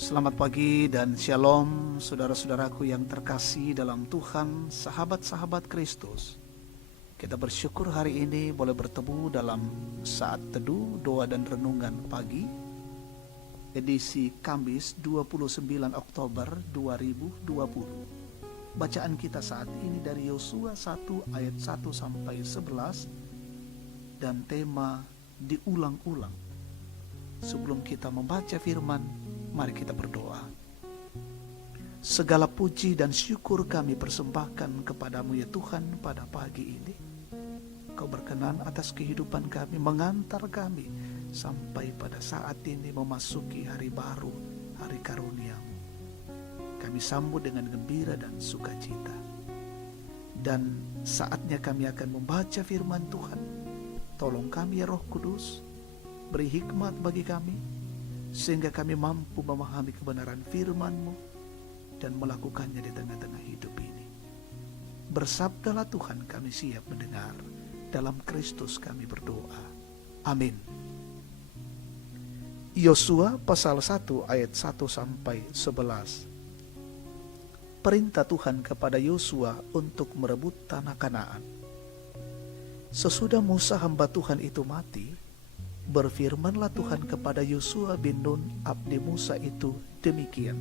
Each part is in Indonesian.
Selamat pagi dan shalom saudara-saudaraku yang terkasih dalam Tuhan, sahabat-sahabat Kristus. Kita bersyukur hari ini boleh bertemu dalam saat teduh, doa dan renungan pagi, edisi Kamis 29 Oktober 2020. Bacaan kita saat ini dari Yosua 1 ayat 1 sampai 11 dan tema diulang-ulang. Sebelum kita membaca firman, mari kita berdoa. Segala puji dan syukur kami persembahkan kepadamu ya Tuhan pada pagi ini. Kau berkenan atas kehidupan kami, mengantar kami sampai pada saat ini memasuki hari baru, hari karunia-Mu. Kami sambut dengan gembira dan sukacita. Dan saatnya kami akan membaca firman Tuhan. Tolong kami ya Roh Kudus, beri hikmat bagi kami, sehingga kami mampu memahami kebenaran firman-Mu dan melakukannya di tengah-tengah hidup ini. Bersabdalah Tuhan, kami siap mendengar. Dalam Kristus kami berdoa. Amin. Yosua pasal 1 ayat 1 sampai 11. Perintah Tuhan kepada Yosua untuk merebut tanah Kanaan. Sesudah Musa hamba Tuhan itu mati, berfirmanlah Tuhan kepada Yosua bin Nun abdi Musa itu demikian.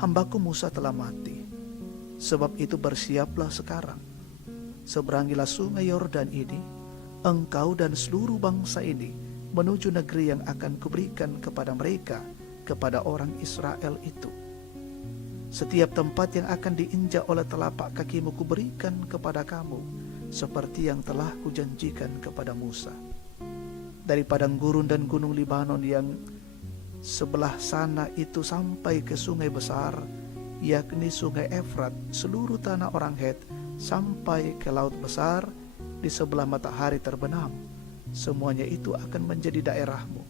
Hambaku Musa telah mati, sebab itu bersiaplah sekarang. Seberangilah sungai Yordan ini, engkau dan seluruh bangsa ini, menuju negeri yang akan kuberikan kepada mereka, kepada orang Israel itu. Setiap tempat yang akan diinjak oleh telapak kakimu kuberikan kepada kamu, seperti yang telah kujanjikan kepada Musa. Dari padang gurun dan gunung Libanon yang sebelah sana itu sampai ke sungai besar, yakni sungai Efrat, seluruh tanah orang Het, sampai ke laut besar di sebelah matahari terbenam. Semuanya itu akan menjadi daerahmu.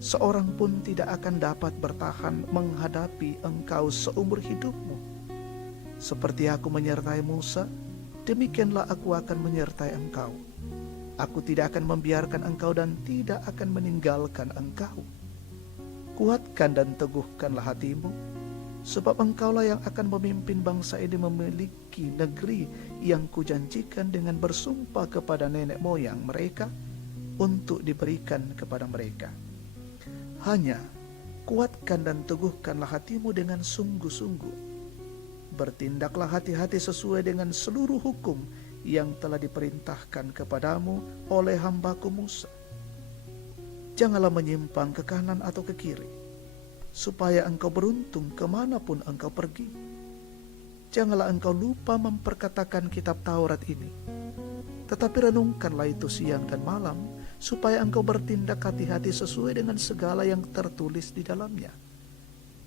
Seorang pun tidak akan dapat bertahan menghadapi engkau seumur hidupmu. Seperti aku menyertai Musa, demikianlah aku akan menyertai engkau. Aku tidak akan membiarkan engkau dan tidak akan meninggalkan engkau. Kuatkan dan teguhkanlah hatimu, sebab engkaulah yang akan memimpin bangsa ini memiliki negeri yang kujanjikan dengan bersumpah kepada nenek moyang mereka untuk diberikan kepada mereka. Hanya kuatkan dan teguhkanlah hatimu dengan sungguh-sungguh. Bertindaklah hati-hati sesuai dengan seluruh hukum yang telah diperintahkan kepadamu oleh hambaku Musa. Janganlah menyimpang ke kanan atau ke kiri, supaya engkau beruntung kemanapun engkau pergi. Janganlah engkau lupa memperkatakan kitab Taurat ini, tetapi renungkanlah itu siang dan malam, supaya engkau bertindak hati-hati sesuai dengan segala yang tertulis di dalamnya.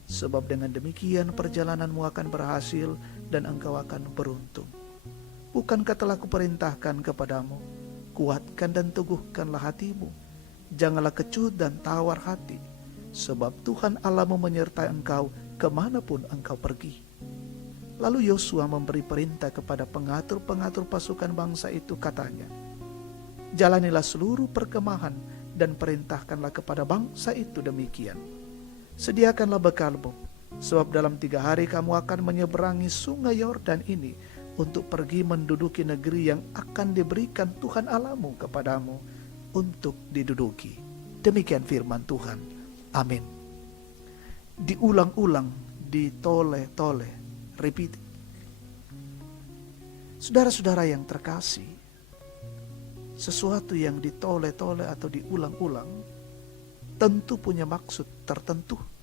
Sebab dengan demikian perjalananmu akan berhasil dan engkau akan beruntung. Bukankah telah kuperintahkan kepadamu, kuatkan dan teguhkanlah hatimu, janganlah kecut dan tawar hati, sebab Tuhan Allahmu menyertai engkau kemanapun engkau pergi. Lalu Yosua memberi perintah kepada pengatur-pengatur pasukan bangsa itu, katanya, jalanilah seluruh perkemahan dan perintahkanlah kepada bangsa itu demikian. Sediakanlah bekalmu, sebab dalam 3 hari kamu akan menyeberangi sungai Yordan ini, untuk pergi menduduki negeri yang akan diberikan Tuhan Allahmu kepadamu untuk diduduki. Demikian firman Tuhan. Amin. Diulang-ulang, ditole-tole, repeat. Saudara-saudara yang terkasih, sesuatu yang ditole-tole atau diulang-ulang tentu punya maksud tertentu.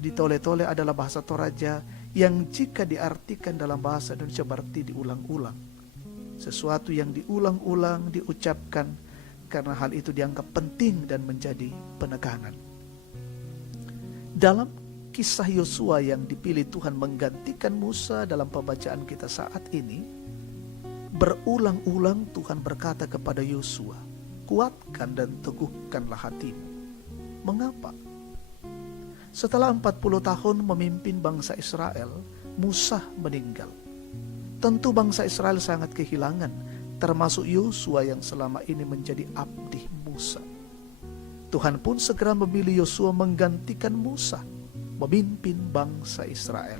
Ditole-tole adalah bahasa Toraja yang jika diartikan dalam bahasa Indonesia berarti diulang-ulang. Sesuatu yang diulang-ulang diucapkan karena hal itu dianggap penting dan menjadi penekanan. Dalam kisah Yosua yang dipilih Tuhan menggantikan Musa dalam pembacaan kita saat ini, berulang-ulang Tuhan berkata kepada Yosua, kuatkan dan teguhkanlah hatimu. Mengapa? Setelah 40 tahun memimpin bangsa Israel, Musa meninggal. Tentu bangsa Israel sangat kehilangan, termasuk Yosua yang selama ini menjadi abdi Musa. Tuhan pun segera memilih Yosua menggantikan Musa memimpin bangsa Israel.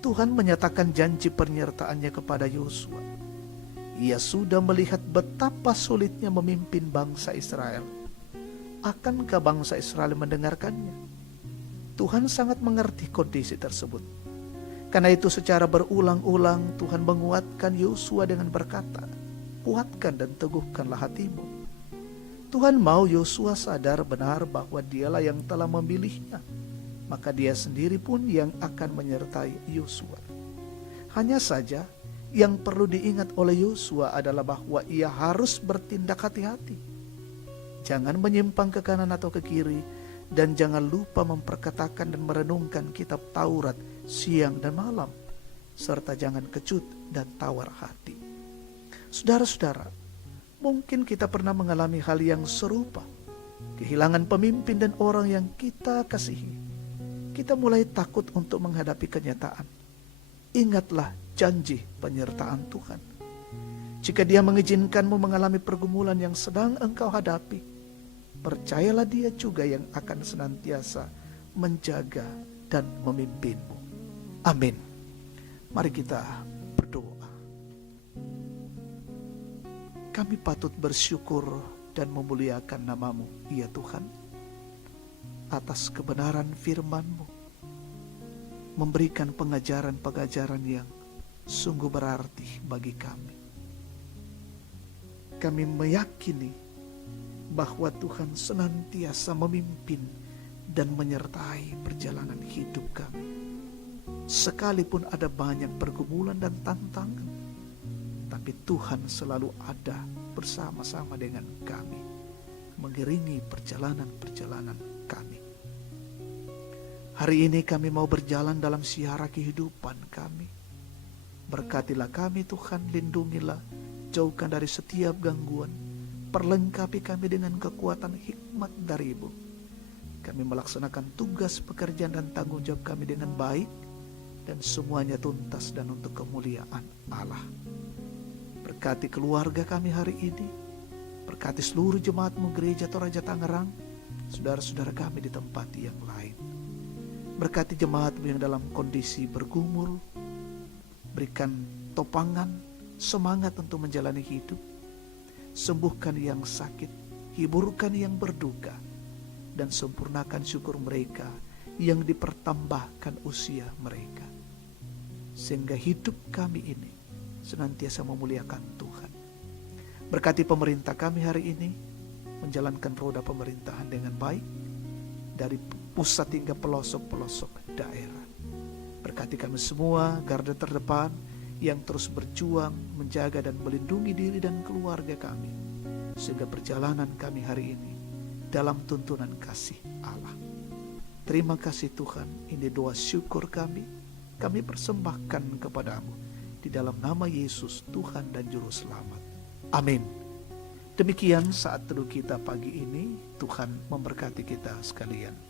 Tuhan menyatakan janji penyertaannya kepada Yosua. Ia sudah melihat betapa sulitnya memimpin bangsa Israel. Akankah bangsa Israel mendengarkannya? Tuhan sangat mengerti kondisi tersebut. Karena itu secara berulang-ulang Tuhan menguatkan Yosua dengan berkata, "Kuatkan dan teguhkanlah hatimu." Tuhan mau Yosua sadar benar bahwa dialah yang telah memilihnya, maka dia sendiri pun yang akan menyertai Yosua. Hanya saja yang perlu diingat oleh Yosua adalah bahwa ia harus bertindak hati-hati. Jangan menyimpang ke kanan atau ke kiri, dan jangan lupa memperkatakan dan merenungkan kitab Taurat siang dan malam, serta jangan kecut dan tawar hati. Saudara-saudara, mungkin kita pernah mengalami hal yang serupa, kehilangan pemimpin dan orang yang kita kasihi. Kita mulai takut untuk menghadapi kenyataan. Ingatlah janji penyertaan Tuhan. Jika Dia mengizinkanmu mengalami pergumulan yang sedang engkau hadapi, percayalah Dia juga yang akan senantiasa menjaga dan memimpinmu. Amin. Mari kita berdoa. Kami patut bersyukur dan memuliakan nama-Mu, ya Tuhan, atas kebenaran firman-Mu, memberikan pengajaran-pengajaran yang sungguh berarti bagi kami. Kami meyakini bahwa Tuhan senantiasa memimpin dan menyertai perjalanan hidup kami. Sekalipun ada banyak pergumulan dan tantangan, tapi Tuhan selalu ada bersama-sama dengan kami, mengiringi perjalanan-perjalanan kami. Hari ini kami mau berjalan dalam siara kehidupan kami. Berkatilah kami Tuhan, lindungilah, jauhkan dari setiap gangguan, perlengkapi kami dengan kekuatan hikmat dari-Mu. Kami melaksanakan tugas pekerjaan dan tanggung jawab kami dengan baik, dan semuanya tuntas dan untuk kemuliaan Allah. Berkati keluarga kami hari ini, berkati seluruh jemaat-Mu Gereja Toraja Tangerang, saudara-saudara kami di tempat yang lain. Berkati jemaat-Mu yang dalam kondisi bergumul, berikan topangan, semangat untuk menjalani hidup, sembuhkan yang sakit, hiburkan yang berduka, dan sempurnakan syukur mereka yang dipertambahkan usia mereka. Sehingga hidup kami ini senantiasa memuliakan Tuhan. Berkati pemerintah kami hari ini, menjalankan roda pemerintahan dengan baik, dari pusat hingga pelosok-pelosok daerah. Berkati kami semua, garda terdepan, yang terus berjuang, menjaga dan melindungi diri dan keluarga kami, sehingga perjalanan kami hari ini dalam tuntunan kasih Allah. Terima kasih Tuhan, ini doa syukur kami persembahkan kepadamu, di dalam nama Yesus Tuhan dan Juru Selamat. Amin. Demikian saat teduh kita pagi ini, Tuhan memberkati kita sekalian.